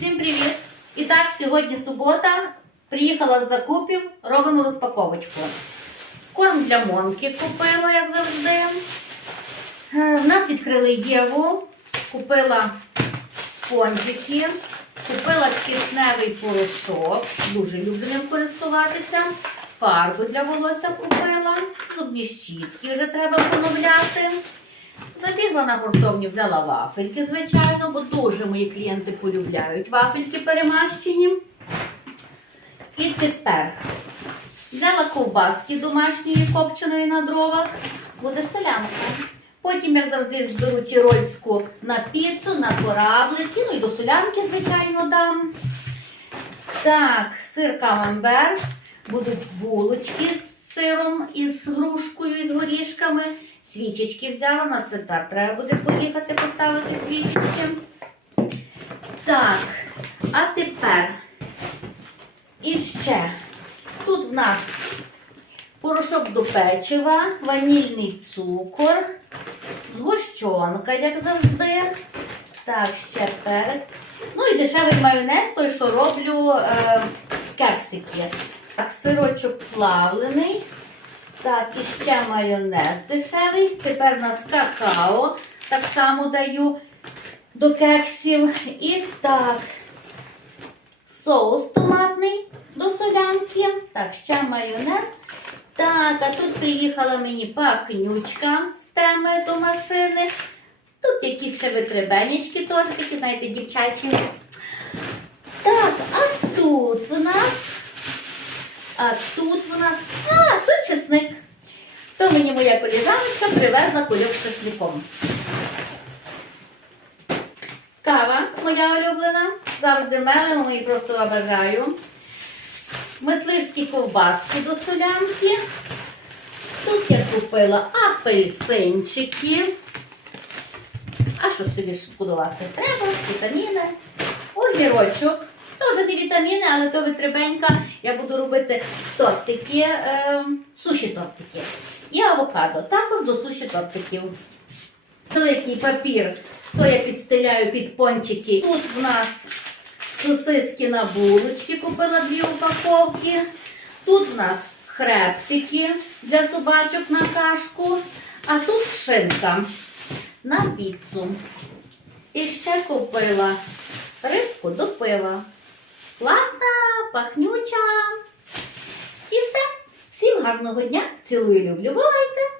Всім привіт! І так, сьогодні субота. Приїхала з закупів, робимо розпаковочку. Корм для Монки купила, як завжди. Е, В нас відкрили Єву, купила пончики, купила кисневий порошок, дуже люблю ним користуватися. Фарбу для волосся купила, зубні щітки вже треба поновляти. Забігла на гуртовню, взяла вафельки, звичайно, бо дуже мої клієнти полюбляють вафельки перемащені. І тепер взяла ковбаски домашньої копченої на дровах, буде солянка. Потім, як завжди, зберу тірольську на піцу, на кораблики, ну і до солянки, звичайно, дам. Так, сир камамбер, будуть булочки з сиром і з грушкою, і з горішками. Свічечки взяла, на цвинтар треба буде поїхати поставити свічечки. Так, а тепер іще тут в нас порошок до печива, ванільний цукор, згущенка, як завжди. Так, ще перець. Ну і дешевий майонез, той, що роблю е, кексики. Так, сирочок плавлений. Так, і ще майонез дешевий. Тепер у нас какао. Так само даю до кексів. І так, соус томатний до солянки. Так, ще майонез. Так, а тут приїхала мені пахнючка з теми до машини. Тут якісь ще витребенечки теж такі, знаєте, дівчачі. Так, а тут у нас. А тут у нас. А, тут чесник. То мені моя коліжаночка привезла кульок з чесником. Кава моя улюблена. Завжди мелимо і просто обожаю. Мисливські ковбаски до солянки. Тут я купила апельсинчики. А що собі шкодувати? Треба, вітаміни, огірочок. Теж не вітаміни, але то витребенька. Я буду робити тортики, е, суші тортики. І авокадо. Також до суші тортиків. Великий папір, то я підстеляю під пончики. Тут в нас сосиски на булочки, купила дві упаковки. Тут в нас хребтики для собачок на кашку. А тут шинка на піцу. І ще купила рибку до пива. Класна, пахнюча. І все. Всім гарного дня. Цілую, люблю. Бувайте!